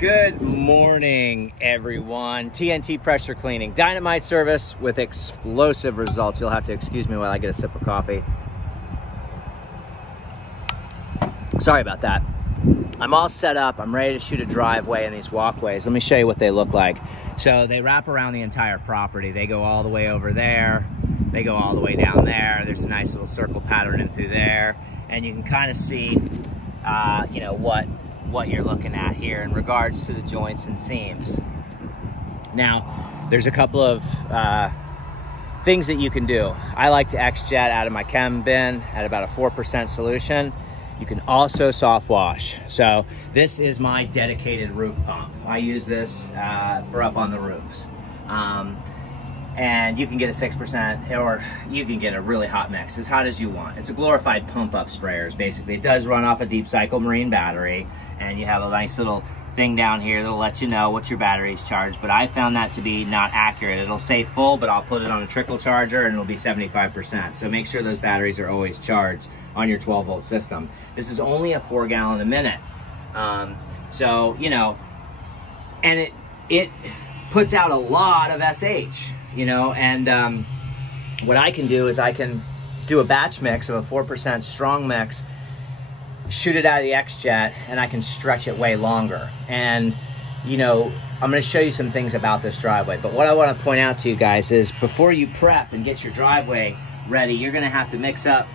Good morning, everyone. TNT Pressure Cleaning, dynamite service with explosive results. You'll have to excuse me while I get a sip of coffee. Sorry about that. I'm all set up. I'm ready to shoot a driveway in these walkways. Let me show you what they look like. So they wrap around the entire property. They go all the way over there. They go all the way down there. There's a nice little circle pattern in through there. And you can kind of see, you know, what you're looking at here in regards to the joints and seams. Now, there's a couple of things that you can do. I like to X-Jet out of my chem bin at about a 4% solution. You can also soft wash. So this is my dedicated roof pump. I use this for up on the roofs. And you can get a 6% or you can get a really hot mix, as hot as you want. It's a glorified pump up sprayers, basically. It does run off a deep cycle marine battery, and you have a nice little thing down here that'll let you know what your battery's charged, but I found that to be not accurate. It'll say full, but I'll put it on a trickle charger and it'll be 75%. So make sure those batteries are always charged on your 12-volt system. This is only a 4 gallon a minute. So, you know, and it puts out a lot of SH, you know, and what I can do is I can do a batch mix of a 4% strong mix, shoot it out of the X-Jet, and I can stretch it way longer. And, you know, I'm gonna show you some things about this driveway, but what I wanna point out to you guys is before you prep and get your driveway ready, you're gonna have to mix up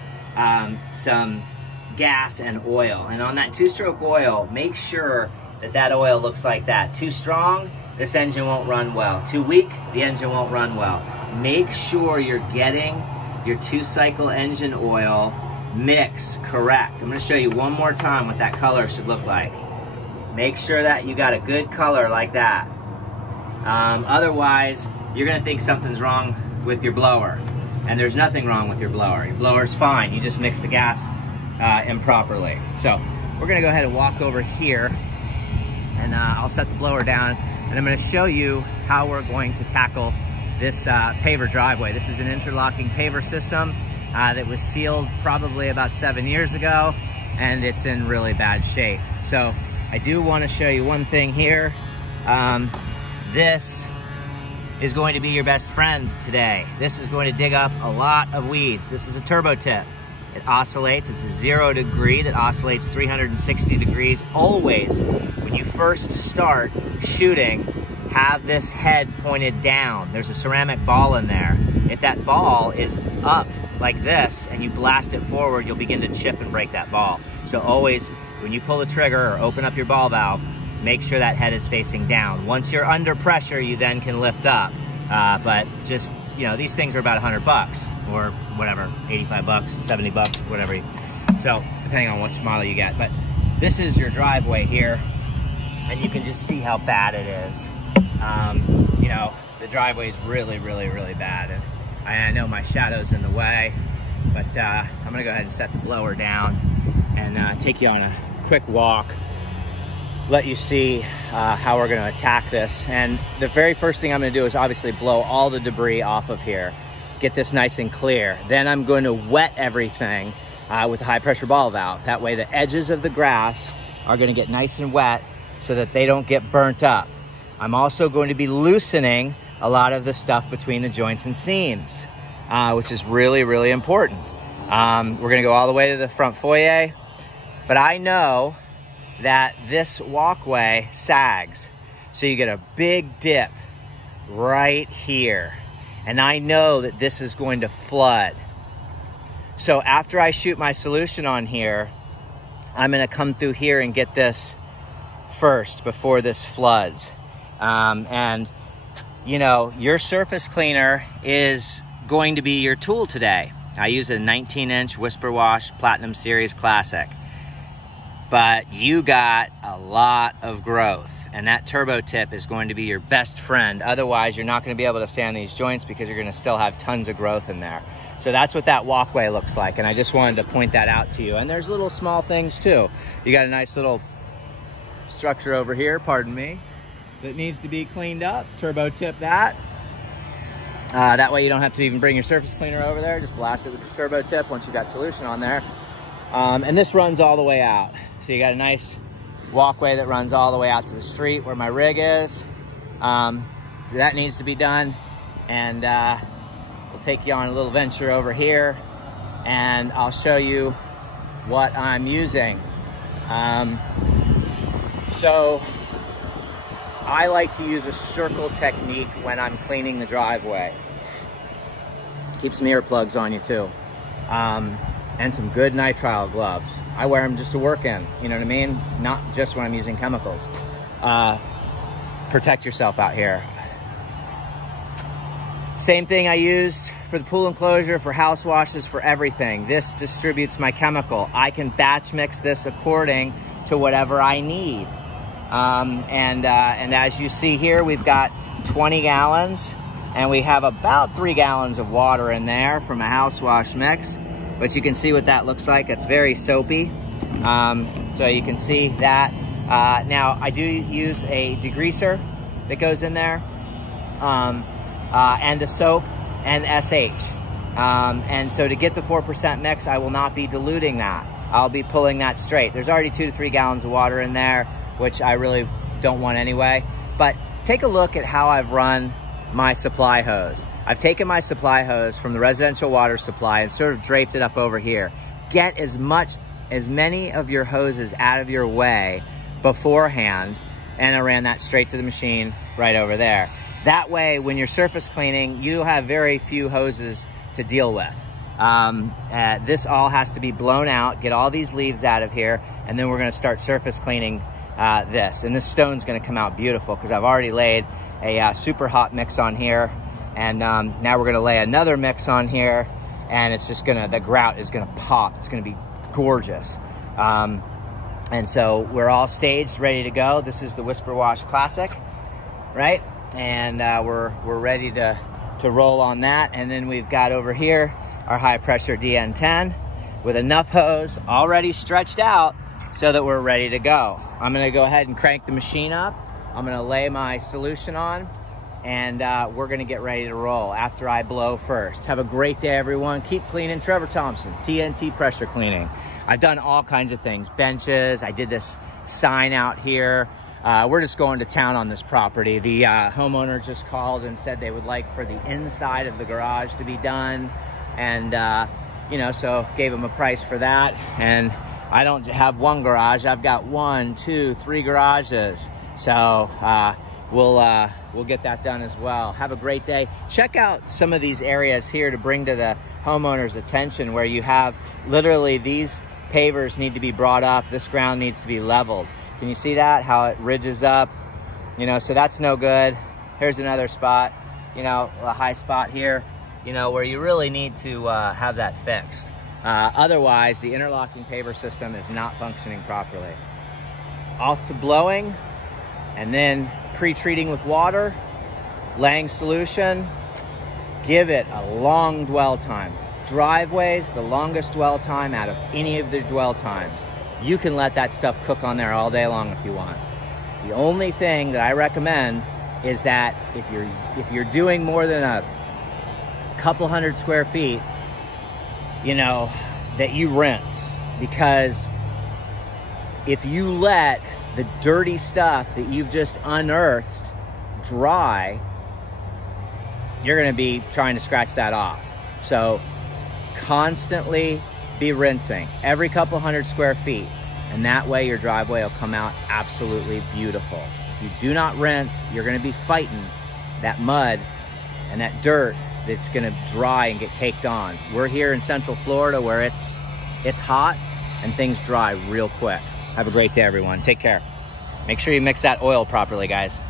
some gas and oil. And on that 2-stroke oil, make sure that that oil looks like that. Too strong, this engine won't run well. Too weak, the engine won't run well. Make sure you're getting your 2-cycle engine oil mix correct. I'm gonna show you one more time what that color should look like. Make sure that you got a good color like that. Otherwise, you're gonna think something's wrong with your blower. And there's nothing wrong with your blower. Your blower's fine. You just mix the gas improperly. So we're gonna go ahead and walk over here, and I'll set the blower down, and I'm gonna show you how we're going to tackle this paver driveway. This is an interlocking paver system that was sealed probably about 7 years ago, and it's in really bad shape. So I do want to show you one thing here. This is going to be your best friend today. This is going to dig up a lot of weeds. This is a turbo tip. It oscillates. It's a 0 degree that oscillates 360 degrees. Always, when you first start shooting, have this head pointed down. There's a ceramic ball in there. If that ball is up like this and you blast it forward, you'll begin to chip and break that ball. So always, when you pull the trigger or open up your ball valve, make sure that head is facing down. Once you're under pressure, you then can lift up. But just, you know, these things are about 100 bucks or whatever, 85 bucks, 70 bucks, whatever. So depending on which model you get. But this is your driveway here, and you can just see how bad it is. You know, the driveway is really, really, really bad. And I know my shadow's in the way, but I'm gonna go ahead and set the blower down and take you on a quick walk, let you see how we're gonna attack this. And the very first thing I'm gonna do is obviously blow all the debris off of here, get this nice and clear. Then I'm going to wet everything with a high pressure ball valve. That way the edges of the grass are gonna get nice and wet so that they don't get burnt up. I'm also going to be loosening a lot of the stuff between the joints and seams, which is really, really important. We're gonna go all the way to the front foyer, but I know that this walkway sags. So you get a big dip right here. And I know that this is going to flood. So after I shoot my solution on here, I'm gonna come through here and get this first before this floods. And you know, your surface cleaner is going to be your tool today. I use a 19-inch Whisper Wash Platinum Series Classic. But you got a lot of growth, and that turbo tip is going to be your best friend. Otherwise, you're not going to be able to sand these joints because you're going to still have tons of growth in there. So that's what that walkway looks like, and I just wanted to point that out to you. And there's little small things too. You got a nice little structure over here, pardon me, that needs to be cleaned up. Turbo tip that. That way you don't have to even bring your surface cleaner over there. Just blast it with the turbo tip once you got solution on there. And this runs all the way out. So you got a nice walkway that runs all the way out to the street where my rig is. So that needs to be done. And we'll take you on a little venture over here and I'll show you what I'm using. So I like to use a circle technique when I'm cleaning the driveway. Keep some earplugs on you too. And some good nitrile gloves. I wear them just to work in, you know what I mean? Not just when I'm using chemicals. Protect yourself out here. Same thing I used for the pool enclosure, for house washes, for everything. This distributes my chemical. I can batch mix this according to whatever I need. And as you see here, we've got 20 gallons and we have about 3 gallons of water in there from a house wash mix. But you can see what that looks like. It's very soapy. So you can see that. Now I do use a degreaser that goes in there. And the soap and SH. And so to get the 4% mix, I will not be diluting that. I'll be pulling that straight. There's already 2 to 3 gallons of water in there, which I really don't want anyway. But take a look at how I've run my supply hose. I've taken my supply hose from the residential water supply and sort of draped it up over here. Get as many of your hoses out of your way beforehand, and I ran that straight to the machine right over there. That way, when you're surface cleaning, you have very few hoses to deal with. This all has to be blown out, get all these leaves out of here, and then we're gonna start surface cleaning this. And this stone's gonna come out beautiful because I've already laid a super hot mix on here. And now we're gonna lay another mix on here, and it's just the grout is gonna pop. It's gonna be gorgeous. And so we're all staged, ready to go. This is the Whisper Wash Classic, right? And we're ready to roll on that. And then we've got over here our high pressure DN10 with enough hose already stretched out so that we're ready to go. I'm gonna go ahead and crank the machine up. I'm gonna lay my solution on, and we're gonna get ready to roll after I blow first. Have a great day, everyone. Keep cleaning. Trevor Thompson, TNT Pressure Cleaning. I've done all kinds of things, benches. I did this sign out here. We're just going to town on this property. The homeowner just called and said they would like for the inside of the garage to be done. And, you know, so gave him a price for that. And I don't have one garage. I've got 1, 2, 3 garages. So we'll get that done as well. Have a great day. Check out some of these areas here to bring to the homeowner's attention where you have literally these pavers need to be brought up. This ground needs to be leveled. Can you see that? How it ridges up? You know, so that's no good. Here's another spot, you know, a high spot here, you know, where you really need to have that fixed. Otherwise, the interlocking paver system is not functioning properly. Off to blowing, and then pre-treating with water, laying solution. Give it a long dwell time. Driveways, the longest dwell time out of any of the dwell times. You can let that stuff cook on there all day long if you want. The only thing that I recommend is that if you're doing more than a couple hundred square feet, you know, that you rinse, because if you let the dirty stuff that you've just unearthed dry, you're gonna be trying to scratch that off. So constantly be rinsing every couple hundred square feet, and that way your driveway will come out absolutely beautiful. If you do not rinse, you're gonna be fighting that mud and that dirt that's gonna dry and get caked on. We're here in Central Florida where it's hot and things dry real quick. Have a great day, everyone. Take care. Make sure you mix that oil properly, guys.